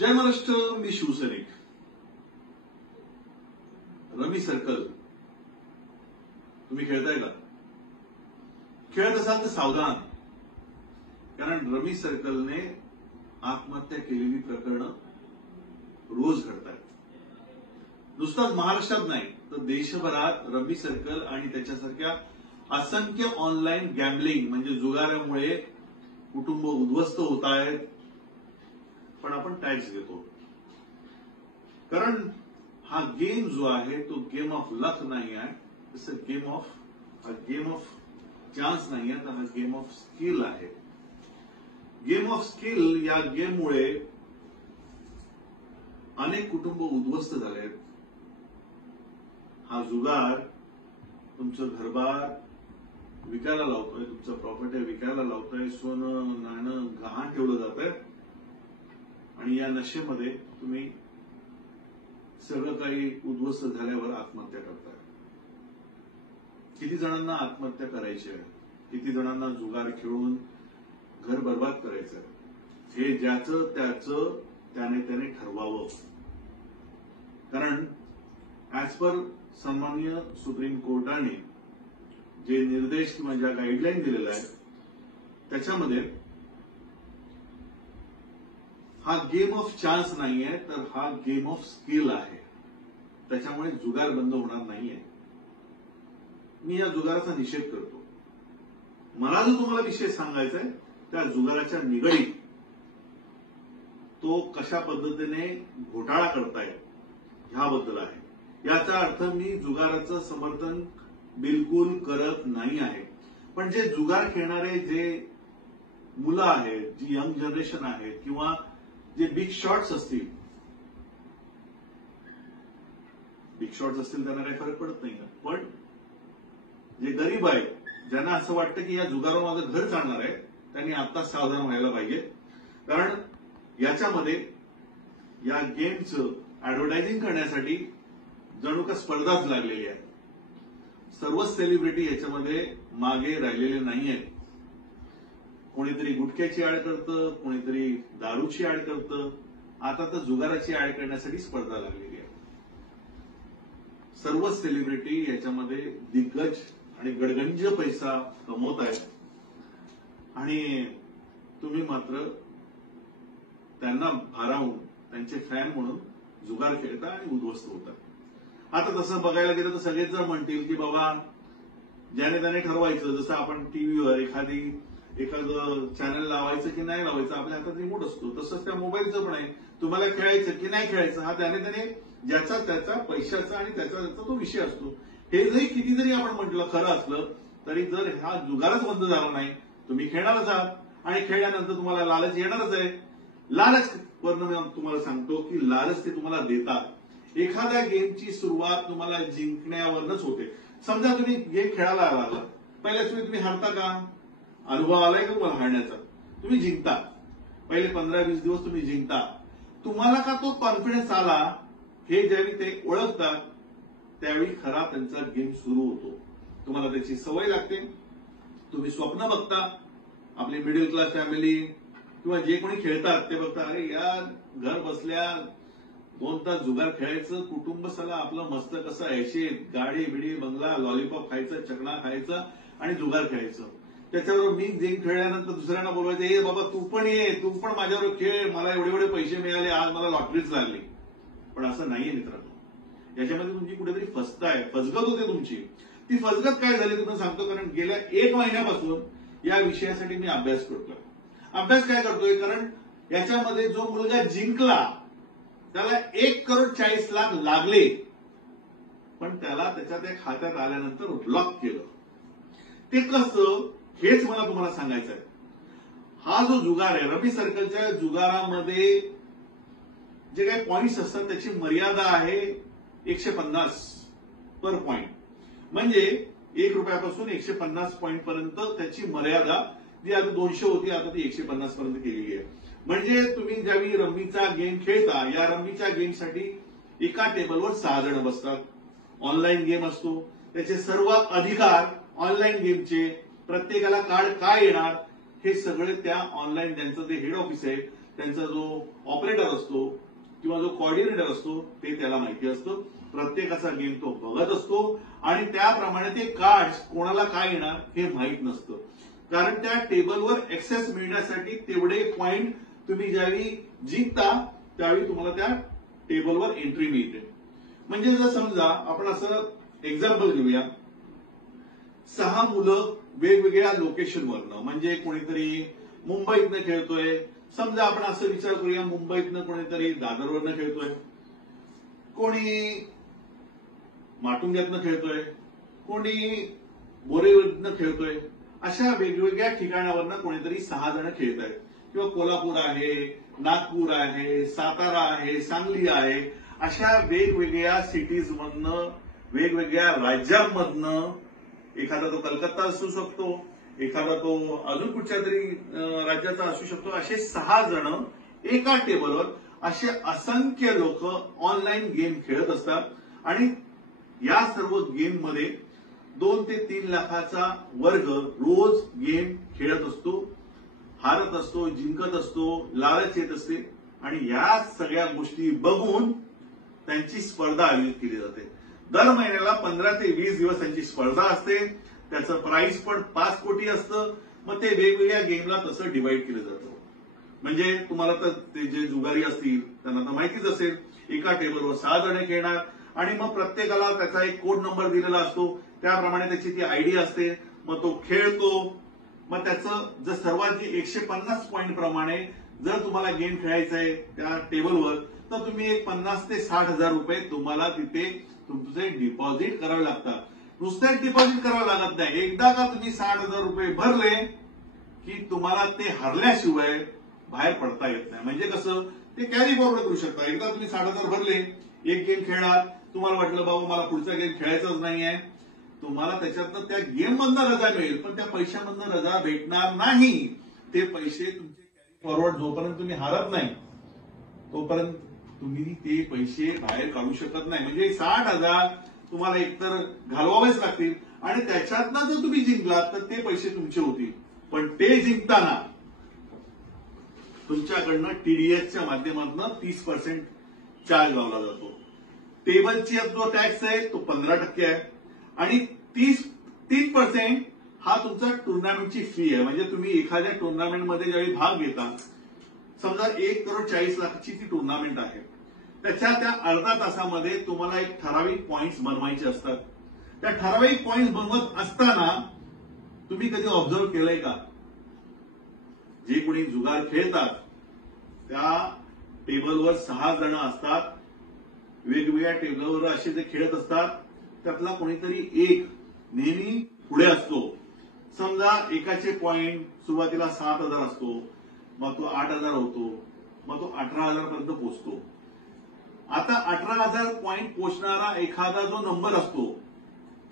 जय महाराष्ट्र. मी शिवसैनिक. Rummy circle तुम्ही खेळताय का? खेळत असाल तर सावधान, कारण रमी सर्कलने आत्महत्या केलेली प्रकरणं रोज घडतायत. नुसताच महाराष्ट्रात नाही तर देशभरात रमी सर्कल आणि त्याच्यासारख्या असंख्य ऑनलाईन गॅम्बलिंग म्हणजे जुगारामुळे कुटुंब उद्ध्वस्त होत आहेत. पण आपण टॅक्स घेतो, कारण हा गेम जो आहे तो गेम ऑफ लक नाही आहे, it's a game of chance नाही आहे, तर हा गेम ऑफ स्किल आहे. गेम ऑफ स्किल या गेममुळे अनेक कुटुंब उद्ध्वस्त झालेत. हा जुगार तुमचं घरबार विकायला लावतोय, तुमचं प्रॉपर्टी विकायला लावतोय, सोनं नाणं गहाण ठेवलं जात आहे आणि या नशेमध्ये तुम्ही सगळं काही उद्ध्वस्त झाल्यावर आत्महत्या करताय. किती जणांना आत्महत्या करायची आहे, किती जणांना जुगार खेळून घर बर्बाद करायचं, हे ज्याचं त्याचं त्याने ठरवावं. कारण ऍज पर सन्माननीय सुप्रीम कोर्टाने जे निर्देश किंवा ज्या गाईडलाईन दिलेल्या आहेत त्याच्यामध्ये हा गेम ऑफ चान्स नाहीये, तर हा गेम ऑफ स्किल आहे. त्याच्यामुळे जुगार बंद होणार नाहीये. मी या जुगाराचा निषेध करतो. मला जो तुम्हाला विषय सांगायचा आहे त्या जुगाराच्या निगडीत तो कशा पद्धतीने घोटाळा करतायत ह्याबद्दल आहे. याचा अर्थ मी जुगाराचं समर्थन बिलकुल करत नाही आहे. पण जे जुगार खेळणारे जे मुलं आहेत, जी यंग जनरेशन आहे किंवा जे बिग शॉट्स असतील त्यांना काही फरक पडत नाही. पण जे गरीब आहेत, ज्यांना असं वाटतं की या जुगारावर माझं घर चालणार आहे, त्यांनी आता सावधान व्हायला पाहिजे. कारण याच्यामध्ये या गेमचं ऍडव्हर्टायझिंग करण्यासाठी जणू का स्पर्धाच लागलेली आहे. सर्वच सेलिब्रिटी याच्यामध्ये मागे राहिलेले नाहीयेत. कोणीतरी गुटख्याची ऍड करतं, कोणीतरी दारूची ऍड करतं, आता तर जुगाराची ऍड करण्यासाठी स्पर्धा लागलेली आहे. सर्वच सेलिब्रिटी याच्यामध्ये दिग्गज आणि गडगंज पैसा कमवत आहेत आणि तुम्ही मात्र त्यांना भारावून त्यांचे फॅन म्हणून जुगार खेळता आणि उद्ध्वस्त होता. आता तसं बघायला गेलं तर सगळेच जण म्हणतील की बाबा ज्याने त्याने ठरवायचं. जसं आपण टीव्हीवर एखादं चॅनल लावायचं की नाही लावायचं, आपल्या हातात रिमोट असतो, तसंच त्या मोबाईलचं पण आहे. तुम्हाला खेळायचं की नाही खेळायचं हा त्याने ज्याचा त्याचा पैशाचा आणि त्याचा तो विषय असतो. हे जरी किती जरी आपण म्हटलं खरं असलं तरी जर हा जुगारच बंद झाला नाही, तुम्ही खेळणारच आहात आणि खेळल्यानंतर तुम्हाला लालच येणारच आहे. लालच वरनं मी तुम्हाला सांगतो की लालच ते तुम्हाला देतात. एखाद्या गेमची सुरुवात तुम्हाला जिंकण्यावरच होते. समजा तुम्ही गेम खेळायला आला, पहिल्याच वेळी तुम्ही हारता का? अनुभव आलाय का तुम्हाला हारण्याचा? तुम्ही जिंकता, पहिले 15-20 दिवस तुम्ही जिंकता. तुम्हाला का तो कॉन्फिडन्स आला हे ज्यावेळी ते ओळखतात त्यावेळी खरा त्यांचा गेम सुरू होतो. तुम्हाला त्याची सवय लागते. तुम्ही स्वप्न बघता, आपली मिडल क्लास फॅमिली किंवा जे कोणी खेळतात ते बघता, अरे यार घर बसल्या 2 तास जुगार खेळायचं, कुटुंब सगळं आपलं मस्त कसं यायचे, गाडी बिडी बंगला लॉलीपॉप खायचं, चकणा खायचं आणि जुगार खेळायचं. त्याच्याबरोबर मी गेम खेळल्यानंतर दुसऱ्यांना बोलवायचं, ए बाबा तू पण ये, तू पण माझ्याबरोबर खेळ, मला एवढे पैसे मिळाले, आज मला लॉटरीच लागली. पण असं नाहीये मित्रांनो. याच्यामध्ये तुमची कुठेतरी फसगत होते तुमची. ती फसगत काय झाली तुम्हाला सांगतो. कारण गेल्या 1 महिन्यापासून या विषयासाठी मी अभ्यास करतोय. अभ्यास काय करतोय, कारण याच्यामध्ये जो मुलगा जिंकला त्याला 1,40,00,000 लागले, पण त्याला त्याच्या त्या खात्यात आल्यानंतर ब्लॉक केलं. ते कसं हेच मला तुम्हाला सांगायचं आहे. हा जो जुगार आहे, रमी सर्कलच्या जुगारामध्ये जे काही पॉइंट्स असतात त्याची मर्यादा आहे 150 पर पॉइंट. म्हणजे 1 रुपयापासून 150 पॉइंट पर्यंत त्याची मर्यादा, जी आता 200 होती आता ती 150 पर्यंत केलेली आहे. म्हणजे तुम्ही ज्यावेळी रम्मीचा गेम खेळता, या रम्मीच्या गेमसाठी एका टेबलवर 6 जण बसतात. ऑनलाईन गेम असतो, त्याचे सर्व अधिकार ऑनलाईन गेमचे, प्रत्येकाला कार्ड काय येणार हे सगळे त्या ऑनलाईन त्यांचं जे हेड ऑफिस आहे त्यांचा जो ऑपरेटर असतो किंवा जो कोऑर्डिनेटर असतो ते त्याला माहिती असतं. प्रत्येकाचा गेम तो बघत असतो आणि त्याप्रमाणे ते कार्ड्स कोणाला काय येणार हे माहीत नसतं. कारण त्या टेबलवर ऍक्सेस मिळण्यासाठी तेवढे पॉइंट तुम्ही ज्यावेळी जिंकता त्यावेळी तुम्हाला त्या टेबलवर एंट्री मिळते. म्हणजे जर समजा आपण असं एक्झाम्पल घेऊया, 6 मुलं वेगवेगळ्या लोकेशनवरनं, म्हणजे कोणीतरी मुंबईतनं खेळतोय, समजा आपण असं विचार करूया मुंबईतनं कोणीतरी दादरवरनं खेळतोय, कोणी माटुंग्यातनं खेळतोय, कोणी बोरीवलीतनं खेळतोय, अशा वेगवेगळ्या ठिकाणावरनं कोणीतरी 6 जण खेळत आहेत. किंवा कोल्हापूर आहे, नागपूर आहे, सातारा आहे, सांगली आहे, अशा वेगवेगळ्या सिटीज मधनं, वेगवेगळ्या राज्यांमधनं, एखादा तो कलकत्ता असू शकतो, एखादा तो अजून कुठच्या तरी राज्याचा असू शकतो, असे 6 जण एका टेबलवर असे असंख्य लोक ऑनलाईन गेम खेळत असतात. आणि या सर्व गेम मध्ये 2 ते 3 लाखाचा वर्ग रोज गेम खेळत असतो, हारत असतो, जिंकत असतो, लालच येत असते. आणि या सगळ्या गोष्टी बघून त्यांची स्पर्धा आयोजित केली जाते. दर महिन्याला 15 ते 20 दिवस त्यांची स्पर्धा असते. त्याचं प्राइस पण 5 कोटी असतं. मग ते वेगवेगळ्या गेमला तसं डिवाइड केलं जातं. म्हणजे तुम्हाला तर ते जे जुगारी असतील त्यांना तर माहितीच असेल, एका टेबलवर 6 जण खेळणार आणि मग प्रत्येकाला त्याचा एक कोड नंबर दिलेला असतो, त्याप्रमाणे त्याची ती आयडी असते. मग तो खेळतो. मग त्याचं जर सर्वात जे 150 पॉईंट प्रमाणे जर तुम्हाला गेम खेळायचा आहे त्या टेबलवर, तर तुम्ही एक 50 ते 60 हजार रुपये तुम्हाला तिथे तुमचे डिपॉझिट करावे लागतात. नुसतेच डिपॉझिट करावं लागत नाही. एकदा का तुम्ही 60 हजार रुपये भरले की तुम्हाला ते हरल्याशिवाय बाहेर पडता येत नाही. म्हणजे कसं, ते कॅरी फॉरवर्ड करू शकता. एकदा तुम्ही 60 हजार भरले, एक गेम खेळणार, तुम्हाला वाटलं बाबा मला पुढचा गेम खेळायचाच नाहीये, तुम्हाला त्याच्यातनं त्या गेम मधनं रजा मिळेल, पण त्या पैशामधनं रजा भेटणार नाही. ते पैसे तुमचे कॅरी फॉरवर्ड जोपर्यंत तुम्ही हारत नाही तोपर्यंत तुम्ही ते पैसे बाहेर काढू शकत नाही. म्हणजे 60 हजार तुम्हाला एकतर घालवावेच लागतील आणि त्याच्यातनं जर तुम्ही जिंकलात तर ते पैसे तुमचे होतील. पण ते जिंकताना तुमच्याकडनं टीडीएसच्या माध्यमातून 30% चार्ज लावला जातो. टेबलची जो टॅक्स आहे तो 15% आहे आणि 30% हा तुमचा टुर्नामेंटची फी आहे. म्हणजे तुम्ही एखाद्या टुर्नामेंटमध्ये ज्यावेळी भाग घेता, समजा 1,40,00,000ची ती टुर्नामेंट आहे, त्या अर्धा तासामध्ये तुम्हाला एक ठराविक पॉइंट्स बनवायचे असतात. त्या ठराविक पॉइंट्स बनवत असताना तुम्ही कधी ऑब्झर्व केलंय का, जे कोणी जुगार खेळतात त्या टेबलवर 6 जण असतात, वेगवेगळ्या टेबलवर असे जे खेळत असतात, त्यातला कोणीतरी एक नेहमी पुढे असतो. समजा एकाचे पॉइंट सुरुवातीला 7,000 असतो, मग तो 8,000 होतो, मग तो 18,000 पर्यंत पोहोचतो. आता 18,000 पॉइंट पोहोचणारा एखादा जो नंबर असतो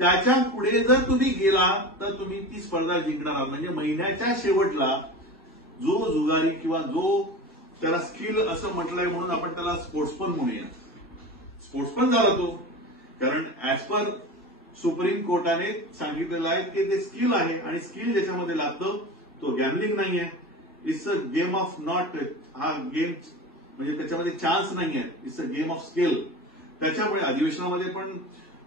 त्याच्या पुढे जर तुम्ही गेला तर तुम्ही ती स्पर्धा जिंकणार आहात. म्हणजे महिन्याच्या शेवटला जो जुगारी किंवा जो त्याला स्किल असं म्हटलंय म्हणून आपण त्याला स्पोर्ट्समन म्हणूया, स्पोर्ट्समन झाला तो. कारण ऍज पर सुप्रीम कोर्टाने सांगितलेलं आहे की ते स्किल आहे आणि स्किल ज्याच्यामध्ये लागतं तो गॅमलिंग नाहीये. It's a game of not, हा गेम म्हणजे त्याच्यामध्ये चान्स नाहीये, it's a game of skill. त्याच्यामुळे अधिवेशनामध्ये पण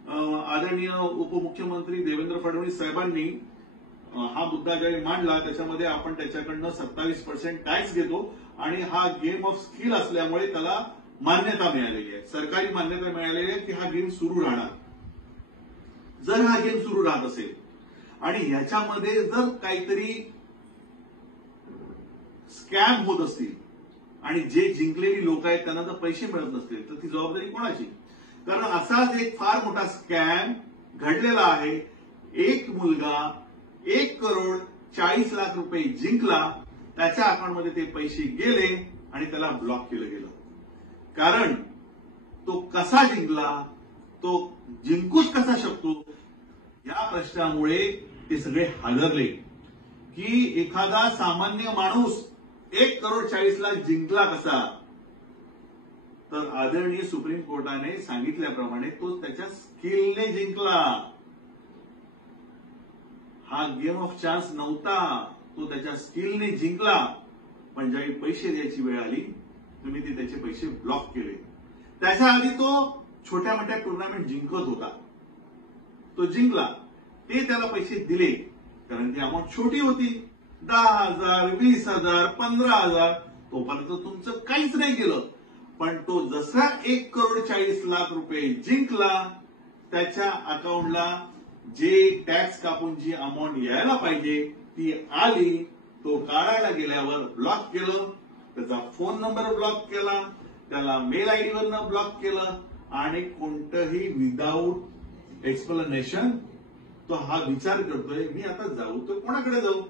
आदरणीय उपमुख्यमंत्री देवेंद्र फडणवीस साहेबांनी हा मुद्दा ज्यावेळी मांडला त्याच्यामध्ये आपण त्याच्याकडनं 27% टॅक्स घेतो आणि हा गेम ऑफ स्किल असल्यामुळे त्याला मान्यता मिळालेली आहे, सरकारी मान्यता मिळालेली आहे की हा गेम सुरू राहणार. जर हा गेम सुरू राहत असेल आणि ह्याच्यामध्ये जर काहीतरी स्कॅम होत असतील आणि जे जिंकलेली लोक आहेत त्यांना जर पैसे मिळत नसतील तर ती जबाबदारी कोणाची? कारण असाच एक फार मोठा स्कॅम घडलेला आहे. एक मुलगा 1,40,00,000 रुपये जिंकला, त्याच्या अकाउंटमध्ये ते पैसे गेले आणि त्याला ब्लॉक केलं गेलं. कारण तो कसा जिंकला, तो जिंकूच कसा शकतो, या प्रश्नामुळे ते सगळे हादरले की एखादा सामान्य माणूस 1,40,00,000 जिंकला कसा. तर आदरणीय सुप्रीम कोर्टाने सांगितल्याप्रमाणे तो त्याच्या स्किलने जिंकला. हा गेम ऑफ चान्स नव्हता, तो त्याच्या स्किलने जिंकला. पण ज्यावेळी पैसे द्यायची वेळ आली तुम्ही ते त्याचे पैसे ब्लॉक केले. त्याच्या आधी तो छोट्या मोठ्या टुर्नामेंट जिंकत होता, तो जिंकला, ते त्याला पैसे दिले कारण ती अमाऊंट छोटी होती, 10,000, 20,000, 15,000. तोपर्यंत तुमचं काहीच नाही गेलं. पण तो जसा 1,40,00,00,000 रुपये जिंकला, त्याच्या अकाउंटला जे टॅक्स कापून जी अमाऊंट यायला पाहिजे ती आली. तो काढायला गेल्यावर ब्लॉक केलं, त्याचा फोन नंबर ब्लॉक केला, त्याला मेल आयडी वरनं ब्लॉक केलं आणि कोणतंही विदाऊट एक्सप्लेनेशन तो हा विचार करतोय मी आता जाऊ तर कोणाकडे जाऊ.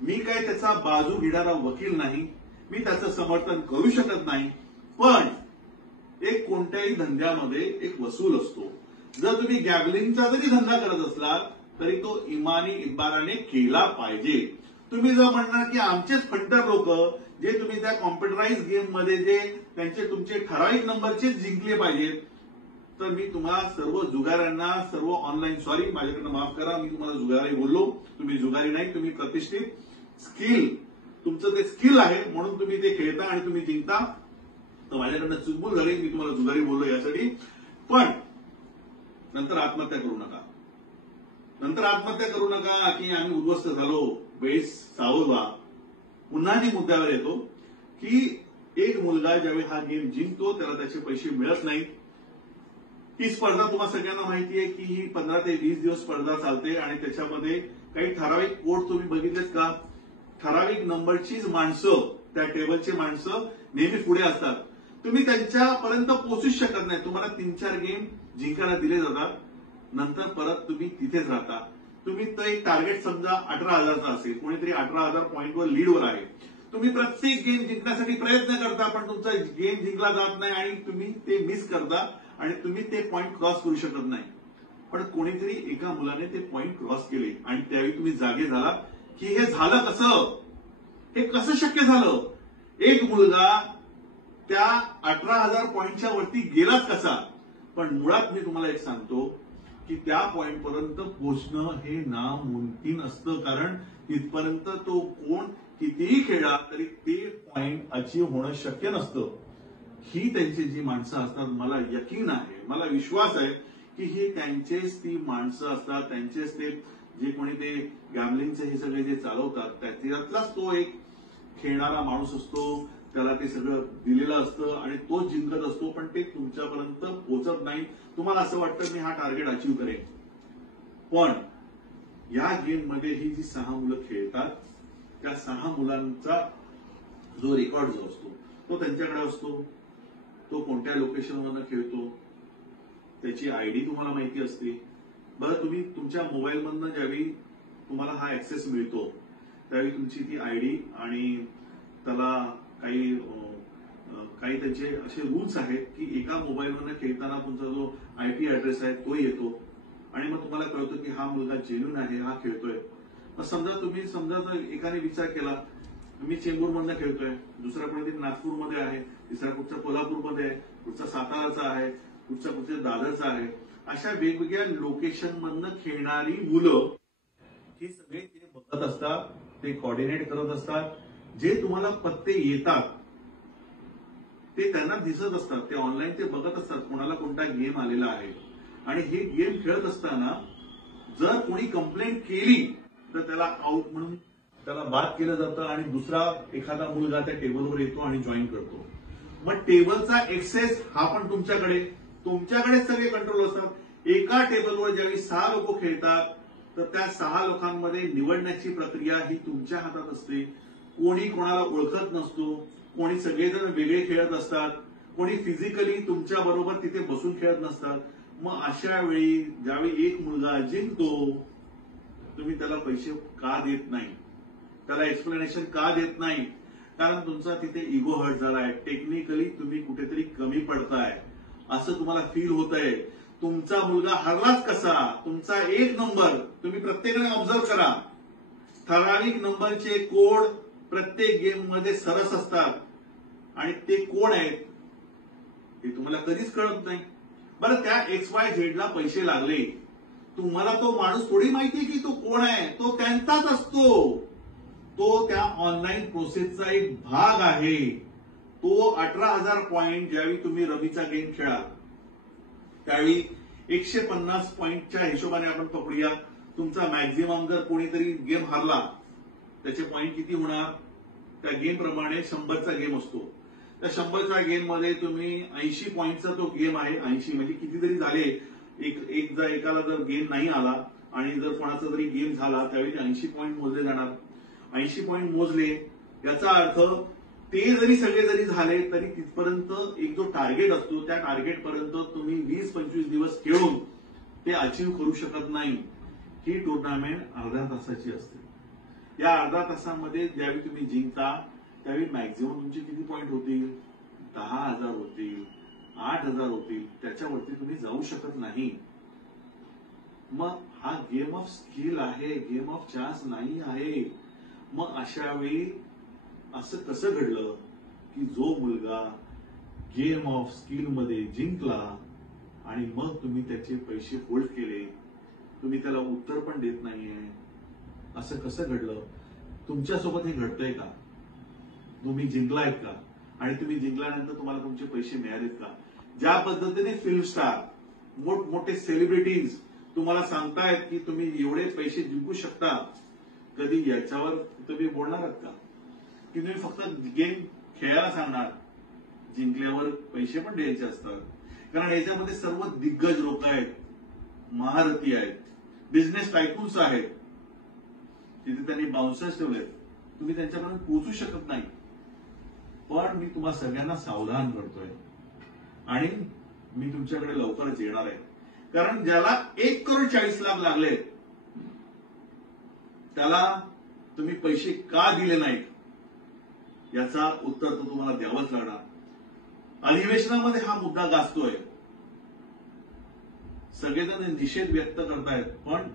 मी काय त्याचा बाजू घेणारा वकील नाही, मी त्याचं समर्थन करू शकत नाही. पण एक कोणत्याही धंद्यामध्ये एक वसूल असतो. जर तुम्ही गॅम्बलिंगचा जरी धंदा करत असलात तरी तो इमानी इतबाराने केला पाहिजे. तुम्ही जर म्हणणार की आमचेच फंटर लोक जे तुम्ही त्या कॉम्प्युटराइज गेम मध्ये जे त्यांचे तुमचे ठराविक नंबरचे जिंकले पाहिजेत, तर मी तुम्हाला सर्व जुगाऱ्यांना सर्व ऑनलाईन सॉरी माझ्याकडनं माफ करा, मी तुम्हाला जुगारी बोललो. तुम्ही जुगारी नाही, तुम्ही प्रतिष्ठित स्किल, तुमचं ते स्किल आहे म्हणून तुम्ही ते खेळता आणि तुम्ही जिंकता. तर माझ्याकडनं चुकबुल झाली, मी तुम्हाला जुगारी बोललो यासाठी. पण नंतर आत्महत्या करू नका, नंतर आत्महत्या करू नका की आम्ही उद्ध्वस्त झालो, बेस सावध व्हा. पुन्हा जी मुद्द्यावर येतो की एक मुलगा ज्यावेळी हा गेम जिंकतो त्याला त्याचे पैसे मिळत नाहीत. ही स्पर्धा तुम्हाला सगळ्यांना माहिती आहे की ही 15 ते 20 दिवस स्पर्धा चालते आणि त्याच्यामध्ये काही ठराविक कोड तुम्ही बघितलेत का? ठराविक नंबरचीच माणसं, त्या टेबलची माणसं नेहमी पुढे असतात. तुम्ही त्यांच्यापर्यंत पोहोचूच शकत नाही. तुम्हाला 3-4 गेम जिंकायला दिले जातात, नंतर परत तुम्ही तिथेच राहता. तुम्ही तो एक टार्गेट समजा 18,000चा असेल, कोणीतरी 18,000 पॉईंटवर लीडवर आहे. तुम्ही प्रत्येक गेम जिंकण्यासाठी प्रयत्न करता पण तुमचा गेम जिंकला जात नाही आणि तुम्ही ते मिस करता आणि तुम्ही ते पॉईंट क्रॉस करू शकत नाही. पण कोणीतरी एका मुलाने ते पॉईंट क्रॉस केले आणि त्यावेळी तुम्ही जागे झाला की हे झालं कसं, हे कसं शक्य झालं. एक मुलगा त्या 18,000 पॉईंटच्या वरती गेलाच कसा. पण मुळात मी तुम्हाला एक सांगतो की त्या पॉईंट पर्यंत पोहोचणं हे नामुमकिन असतं, कारण तिथपर्यंत तो कोण कितीही खेळला तरी ते पॉईंट अचीव होणं शक्य नसतं. ही त्यांची जी माणसं असतात, मला यकीन आहे, मला विश्वास आहे की हे त्यांचेच ती माणसं असतात, त्यांचेच ते जे कोणी ते गॅम्बलिंगचे हे सगळे जे चालवतात त्यातलाच तो एक खेळणारा माणूस असतो. त्याला ते सगळं दिलेलं असतं आणि तो जिंकत असतो, पण ते तुमच्यापर्यंत पोहोचत नाही. तुम्हाला असं वाटतं मी हा टार्गेट अचीव करेन. पण या गेममध्ये ही जी 6 मुलं खेळतात त्या 6 मुलांचा जो रेकॉर्ड जो असतो तो त्यांच्याकडे असतो. तो कोणत्या लोकेशनवरनं खेळतो त्याची आयडी तुम्हाला माहिती असते. बरं, तुम्ही तुमच्या मोबाईलमधनं ज्यावेळी तुम्हाला हा ऍक्सेस मिळतो त्यावेळी तुमची ती आयडी आणि त्याला काही त्याचे असे रूल्स आहेत की एका मोबाईलवरनं खेळताना तुमचा जो आयपी ऍड्रेस आहे तो येतो आणि मग तुम्हाला कळतं की हा मुलगा जेन्युइन आहे, हा खेळतोय. मग समजा जर एकाने विचार केला मी चेंबूरमधनं खेळतोय, दुसरा कोणीतरी नागपूरमध्ये आहे, तिसरा कुठचा कोल्हापूरमध्ये आहे, कुठचा साताराचा आहे, कुठचा दादरचा आहे. अशा वेगवेगळ्या लोकेशन मधनं खेळणारी मुलं हे सगळे ते बघत असतात, ते कॉर्डिनेट करत असतात. जे तुम्हाला पत्ते येतात ते त्यांना दिसत असतात, ते ऑनलाईन ते बघत असतात कोणाला कोणता गेम आलेला आहे. आणि हे गेम खेळत असताना जर कोणी कंप्लेंट केली तर त्याला आउट म्हणून त्याला बाद केलं जातं आणि दुसरा एखादा मुलगा त्या टेबलवर येतो आणि जॉईन करतो. मग टेबलचा एक्सेस हा पण तुमच्याकडेच सगळे कंट्रोल असतात. एका टेबलवर ज्यावेळी 6 लोक खेळतात तर त्या 6 लोकांमध्ये निवडण्याची प्रक्रिया ही तुमच्या हातात असते. कोणी कोणाला ओळखत नसतो, कोणी सगळेजण वेगळे खेळत असतात, कोणी फिजिकली तुमच्या बरोबर तिथे बसून खेळत नसतात. मग अशा वेळी ज्यावेळी एक मुलगा जिंकतो तुम्ही त्याला पैसे का देत नाही, त्याला एक्सप्लेनेशन का देत नाही? कारण तुमचा तिथे इगो हर्ट झालाय, टेक्निकली तुम्ही कुठेतरी कमी पडताय असं तुम्हाला फील होतंय. तुमचा मुलगा हरलाच कसा, तुमचा एक नंबर तुम्ही प्रत्येकाने ऑब्झर्व करा. ठराविक नंबरचे कोड प्रत्येक गेम मध्ये सरस असतात आणि ते कोण आहेत ते तुम्हाला कधीच कळत नाही. बरं, त्या XYZ ला पैसे लागले, तुम्हाला तो माणूस थोडी माहिती की तो कोण आहे, तो त्यांचाच असतो. तो त्या ऑनलाईन प्रोसेसचा एक भाग आहे. तो 18,000 पॉइंट ज्यावेळी तुम्ही रमीचा गेम खेळाल त्यावेळी 150 पॉइंटच्या हिशोबाने आपण पकडूया, तुमचा मॅक्झिमम जर कोणीतरी गेम हारला त्याचे पॉइंट किती होणार, त्या गेम प्रमाणे 100चा गेम असतो. त्या 100च्या गेम मध्ये तुम्ही 80 पॉइंटचा तो गेम आहे. 80 म्हणजे कितीतरी झाले, एकाला जर गेम नाही आला आणि जर कोणाचा तरी गेम झाला त्यावेळी 80 पॉइंट मोजले जाणार. 80 पॉइंट मोजले याचा अर्थ ते जरी सगळे जरी झाले तरी तिथपर्यंत एक जो टार्गेट असतो त्या टार्गेट पर्यंत तुम्ही 20-25 दिवस खेळून ते अचीव्ह करू शकत नाही. ही टुर्नामेंट अर्ध्या तासाची असते. या अर्ध्या तासामध्ये ज्यावेळी तुम्ही जिंकता त्यावेळी मॅक्झिमम तुमचे किती पॉइंट होतील, 10,000 होतील, 8,000 होतील, त्याच्यावरती तुम्ही जाऊ शकत नाही. मग हा गेम ऑफ स्किल आहे, गेम ऑफ चान्स नाही आहे. मग अशा वेळी असं कसं घडलं की जो मुलगा गेम ऑफ स्किल मध्ये जिंकला आणि मग तुम्ही त्याचे पैसे होल्ड केले, तुम्ही त्याला उत्तर पण देत नाहीये, असं कसं घडलं? तुमच्यासोबत हे घडतंय का? तुम्ही जिंकलायत का? आणि तुम्ही जिंकल्यानंतर तुम्हाला तुमचे पैसे मिळालेत का? ज्या पद्धतीने फिल्म स्टार, मोठमोठे सेलिब्रिटीज तुम्हाला सांगतायत की तुम्ही एवढे पैसे जिंकू शकता, कधी याच्यावर तुम्ही बोलणार आहात का? की तुम्ही फक्त गेम खेळायला सांगणार, जिंकल्यावर पैसे पण द्यायचे असतात. कारण याच्यामध्ये सर्व दिग्गज लोक आहेत, महारथी आहेत, बिझनेस टायकून्स आहेत, तिथे त्यांनी बाउन्सर्स ठेवलेत, तुम्ही त्यांच्यापर्यंत पोहोचू शकत नाही. पण मी तुम्हा सगळ्यांना सावधान करतोय आणि मी तुमच्याकडे लवकरच येणार आहे. कारण ज्याला 1,40,00,000 लागले त्याला तुम्ही पैसे का दिले नाहीत याचा उत्तर तो तुम्हाला द्यावंच लागणार. अधिवेशनामध्ये हा मुद्दा गाजतोय, सगळेजण निषेध व्यक्त करतायत, पण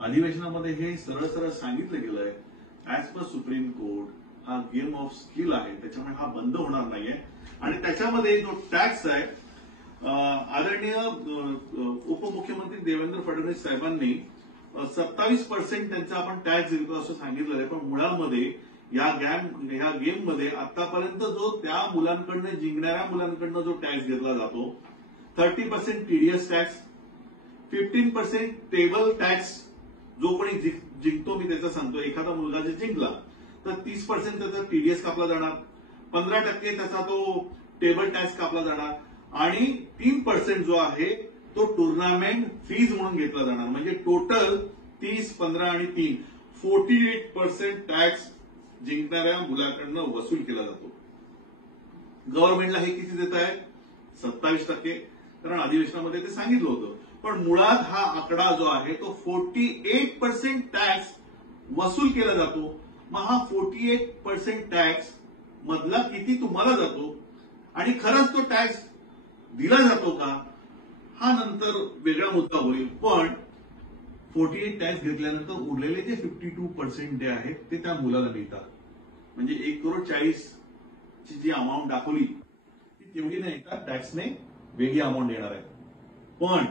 अधिवेशनामध्ये हे सरळ सरळ सांगितलं गेलंय ऍज पर सुप्रीम कोर्ट हा गेम ऑफ स्किल आहे, त्याच्यामुळे हा बंद होणार नाहीये. आणि त्याच्यामध्ये जो टॅक्स आहे, आदरणीय उपमुख्यमंत्री देवेंद्र फडणवीस साहेबांनी 27% त्यांचा आपण टॅक्स देतो असं सांगितलं आहे. पण मुळामध्ये या गेम मध्ये आतापर्यंत जो त्या मुलांकडनं, जिंकणाऱ्या मुलांकडनं जो टॅक्स घेतला जातो, 30% टीडीएस टॅक्स, 15% टेबल टॅक्स, जो कोणी जिंकतो मी त्याचा सांगतो, एखादा मुलगा जर जिंकला तर 30% त्याचा टीडीएस कापला जाणार, 15% त्याचा तो टेबल टॅक्स कापला जाणार आणि 3% जो आहे तो टुर्नामेंट फीज म्हणून घेतला जाणार. म्हणजे टोटल 30, 15 आणि 3 48% टॅक्स जिंकणाऱ्या मुलाकडनं वसूल केला जातो. गव्हर्नमेंटला हे किती देत आहे? 27%. कारण अधिवेशनामध्ये ते सांगितलं होतं. पण मुळात हा आकडा जो आहे तो 48% टॅक्स वसूल केला जातो. मग हा 48% टॅक्स मधला किती तुम्हाला जातो आणि खरंच तो टॅक्स दिला जातो का, हा नंतर वेगळा मुद्दा होईल. पण 48 टॅक्स घेतल्यानंतर उरलेले जे 52% जे आहेत ते त्या मुलाला मिळतात. म्हणजे 1,40,00,000 ची जी अमाऊंट दाखवली ती तेवढी नाही, का टॅक्सने वेगळी अमाऊंट येणार आहे. पण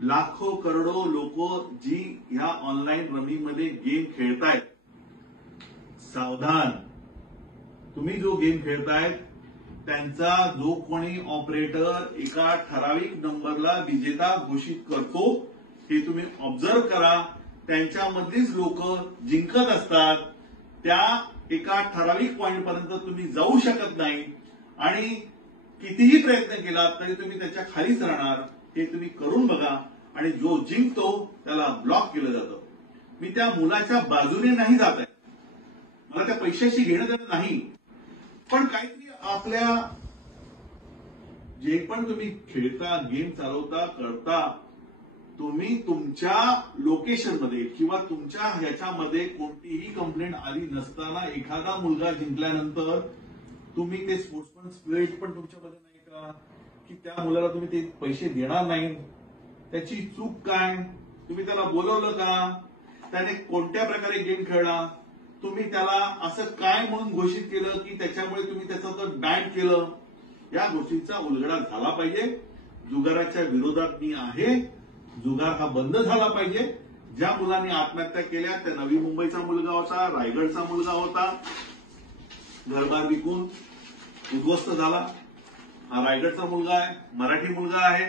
लाखो करोडो लोक जी ह्या ऑनलाईन रमीमध्ये गेम खेळतायत, सावधान. तुम्ही जो गेम खेळतायत त्यांचा जो कोणी ऑपरेटर एका ठराविक नंबरला विजेता घोषित करतो हे तुम्ही ऑब्झर्व करा. त्यांच्यामधलीच लोक जिंकत असतात. त्या एका ठराविक पॉइंट पर्यंत तुम्ही जाऊ शकत नाही आणि कितीही प्रयत्न केला तरी तुम्ही त्याच्या खालीच राहणार. हे तुम्ही करून बघा आणि जो जिंकतो त्याला ब्लॉक केलं जातं. मी त्या मुलाच्या बाजूने नाही जात आहे, मला त्या पैशाशी घेणं देणं नाही, पण काहीतरी आपल्या जे पण तुम्ही खेळता, गेम चालवता, करता, तुम्ही तुमच्या लोकेशनमध्ये किंवा तुमच्या ह्याच्यामध्ये कोणतीही कंप्लेंट आली नसताना एखादा मुलगा जिंकल्यानंतर तुम्ही ते स्पोर्ट्समन स्पिरिट पण तुमच्यामध्ये नाही का, की त्या मुलाला तुम्ही ते पैसे देणार नाही? त्याची चूक काय? तुम्ही त्याला बोलवलं का? त्याने कोणत्या प्रकारे गेम खेळला? तुम्ही त्याला असं काय म्हणून घोषित केलं की त्याच्यामुळे तुम्ही त्याचं तर बॅन केलं? या गोष्टीचा उलगडा झाला पाहिजे. जुगाराच्या विरोधात मी आहे. जुगार हा बंद झाला पाहिजे. ज्या मुलांनी आत्महत्या केल्या त्या नवी मुंबईचा मुलगा होता, रायगडचा मुलगा होता, घरबार विकून उद्ध्वस्त झाला. हा रायगडचा मुलगा आहे, मराठी मुलगा आहे.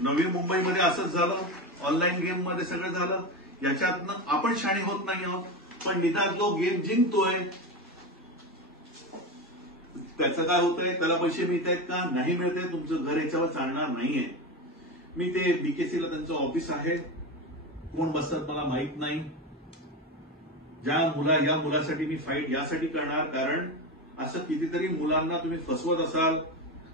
नवी मुंबईमध्ये असंच झालं, ऑनलाईन गेम मध्ये सगळं झालं. याच्यातनं आपण शाणे होत नाही आहोत, पण निदान जो गेम जिंकतोय त्याचं काय होतंय, त्याला पैसे मिळत आहेत का, नाही मिळत आहे, तुमचं घर याच्यावर चालणार नाहीये. मी ते बीकेसीला त्यांचं ऑफिस आहे, कोण बसतात मला माहित नाही. या मुलासाठी मी फाईट यासाठी करणार, कारण असं कितीतरी मुलांना तुम्ही फसवत असाल.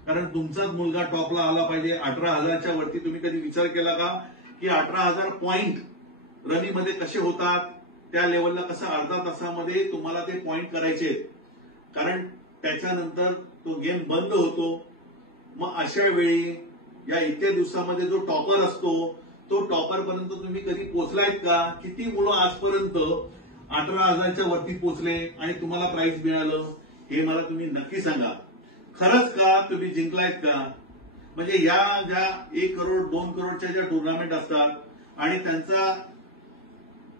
कारण तुमचाच मुलगा टॉपला आला पाहिजे. 18,000च्या वरती तुम्ही कधी विचार केला का की 18,000 पॉइंट रनिंगमध्ये कसे होतात, त्या लेवलला कसं अर्धा तासामध्ये तुम्हाला ते पॉइंट करायचे, कारण त्याच्यानंतर तो गेम बंद होतो. मग अशा वेळी या इतक्या दिवसामध्ये जो टॉपर असतो तो टॉपर पर्यंत तुम्ही कधी पोहोचलायत का? किती मुलं आजपर्यंत 18,000च्या वरती पोहोचले आणि तुम्हाला प्राइज मिळालं, हे मला तुम्ही नक्की सांगा. खरंच का तुम्ही जिंकलायत का? म्हणजे या ज्या 1 करोड 2 करोडच्या ज्या टुर्नामेंट असतात आणि त्यांचा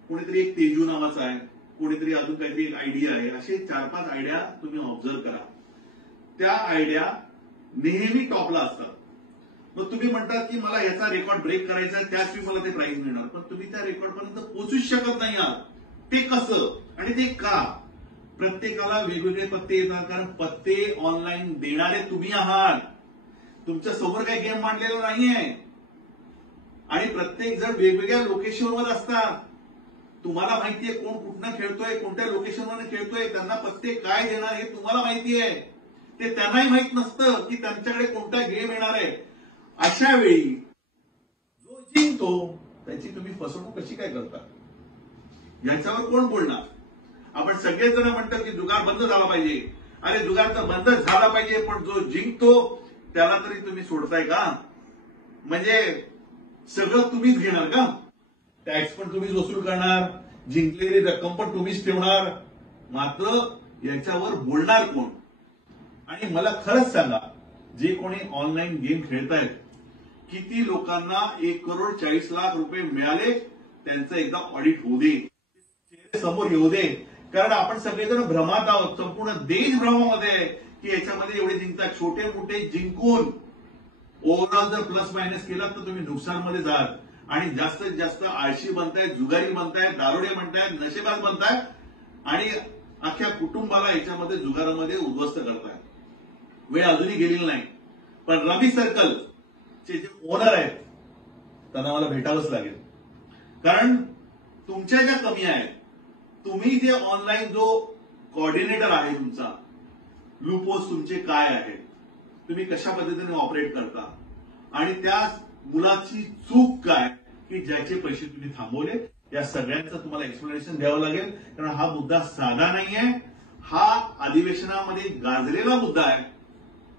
कोणीतरी एक तेजू नावाचा आहे, कोणीतरी अजून काहीतरी एक आयडिया आहे, असे 4-5 आयडिया तुम्ही ऑब्झर्व करा. त्या आयडिया नेहमी टॉपला असतात. मग तुम्ही म्हणतात की मला याचा रेकॉर्ड ब्रेक करायचा आहे, त्याच वेळी मला ते प्राइज मिळणार, पण तुम्ही त्या रेकॉर्ड पर्यंत पोहोचूच शकत नाही आहात. ते कसं आणि ते का? प्रत्येकाला वेगवेगळे पत्ते येणार, कारण पत्ते ऑनलाईन देणारे तुम्ही आहात. तुमच्या समोर काही गेम मांडलेला नाहीये आणि प्रत्येक जण वेगवेगळ्या लोकेशनवर असतात. तुम्हाला माहितीये कोण कुठनं खेळतोय, कोणत्या लोकेशनवर खेळतोय, त्यांना पत्ते काय देणार हे तुम्हाला माहितीये. ते त्यांनाही माहित नसतं की त्यांच्याकडे कोणता गेम येणार आहे. अशा वेळी जो जिंकतो त्याची तुम्ही फसवणूक कशी काय करता, याच्यावर कोण बोलणार? आपण सगळेच जण म्हणतात की जुगार बंद झाला पाहिजे. अरे जुगार तर बंद झाला पाहिजे, पण जो जिंकतो त्याला तरी तुम्ही सोडताय का? म्हणजे सगळं तुम्हीच घेणार का? टॅक्स पण तुम्हीच वसूल करणार, जिंकलेली रक्कम पण तुम्हीच ठेवणार, मात्र याच्यावर बोलणार कोण? आणि मला खरंच सांगा, जे कोणी ऑनलाईन गेम खेळतायत, किती लोकांना 1 करोड 40 लाख रुपये मिळाले, त्यांचं एकदा ऑडिट होऊ दे, समोर येऊ दे. कारण आपण सगळेजण भ्रमात आहोत, संपूर्ण देश भ्रमामध्ये आहे की याच्यामध्ये एवढे जिंकतात. छोटे मोठे जिंकून ओव्हरऑल जर प्लस मायनस केला तर तुम्ही नुकसानमध्ये जाल आणि जास्तीत जास्त आळशी बनतायत, जुगारी बनतायत, दारुडे बनतायत, नशेबाज बनतायत आणि अख्ख्या कुटुंबाला याच्यामध्ये जुगारामध्ये उद्ध्वस्त करतायत. वेळ अजूनही गेलेली नाही, पण रमी सर्कलचे जे ओनर आहेत त्यांना मला भेटावंच लागेल, कारण तुमच्या ज्या कमी आहेत, तुम्ही जे ऑनलाईन जो कोऑर्डिनेटर आहे तुमचा, लूपहोल्स तुमचे काय आहेत, तुम्ही कशा पद्धतीने ऑपरेट करता आणि त्या मुलाची चूक काय की ज्याचे पैसे तुम्ही थांबवले, या सगळ्यांचं तुम्हाला एक्सप्लेनेशन द्यावं लागेल. कारण हा मुद्दा साधा नाहीये, हा अधिवेशनामध्ये गाजलेला मुद्दा आहे.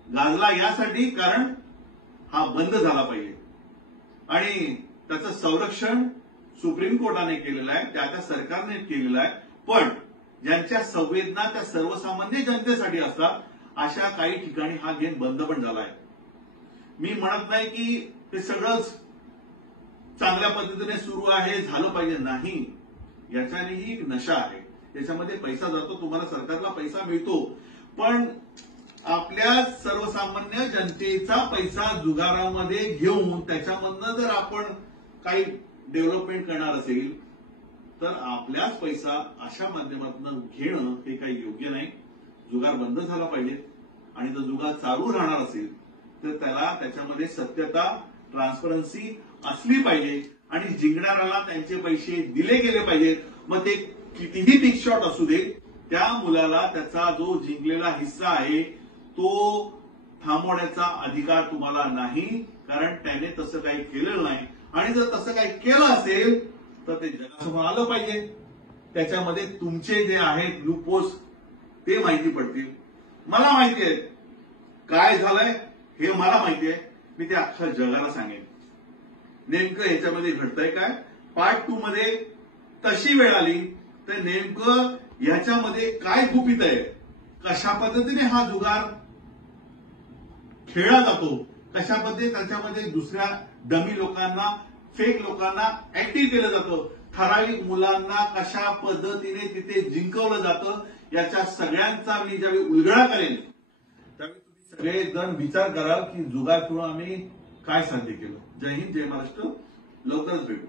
गाजला यासाठी कारण हा बंद झाला पाहिजे आणि त्याचं संरक्षण सुप्रीम कोर्टाने केलेलं आहे, त्या सरकारने केलेलं आहे. पण ज्यांच्या संवेदना त्या सर्वसामान्य जनतेसाठी असतात, अशा काही ठिकाणी हा गेम बंद पण झाला आहे. मी म्हणत नाही की ते सगळंच चांगल्या पद्धतीने सुरू आहे, झालं पाहिजे, नाही. याच्यानेही एक नशा आहे, त्याच्यामध्ये पैसा जातो, तुम्हाला सरकारला पैसा मिळतो, पण आपल्या सर्वसामान्य जनतेचा पैसा जुगारामध्ये घेऊन त्याच्यामधनं जर आपण काही डेव्हलपमेंट करणार असेल तर आपल्याच पैसा अशा माध्यमातून घेणं हे काही योग्य नाही. जुगार बंद झाला पाहिजे आणि जर जुगार चालू राहणार असेल तर त्याला त्याच्यामध्ये सत्यता, ट्रान्सपरन्सी असली पाहिजे आणि जिंकणाऱ्याला त्यांचे पैसे दिले गेले पाहिजेत. मग ते कितीही बिग शॉट असू दे, त्या मुलाला त्याचा जो जिंकलेला हिस्सा आहे तो थांबवण्याचा अधिकार तुम्हाला नाही, कारण त्याने तसं काही केलेलं नाही. आणि जर तसं काही केलं असेल तर ते जगासमोर आलं पाहिजे. त्याच्यामध्ये तुमचे जे आहेत लूपहोल्स ते माहिती पडतील. मला माहिती आहे काय झालंय, हे मला माहिती आहे. मी ते अख्ख्या जगाला सांगेन नेमकं ह्याच्यामध्ये घडतंय काय. पार्ट 2 मध्ये तशी वेळ आली तर नेमकं ह्याच्यामध्ये काय गुपित आहे, कशा पद्धतीने हा जुगार खेळला जातो, कशा पद्धतीने त्याच्यामध्ये दुसऱ्या डमी लोकांना फेक लोकांना ऍक्टिव्ह केलं जातं, ठराविक मुलांना कशा पद्धतीने तिथे जिंकवलं जातं, याच्या सगळ्यांचा मी ज्यावेळी उलगडा करेन त्यावेळी तुम्ही सगळेजण विचार कराल की जुगार खेळून आम्ही काय साध्य केलं. जय हिंद, जय महाराष्ट्र. लवकरच भेटू.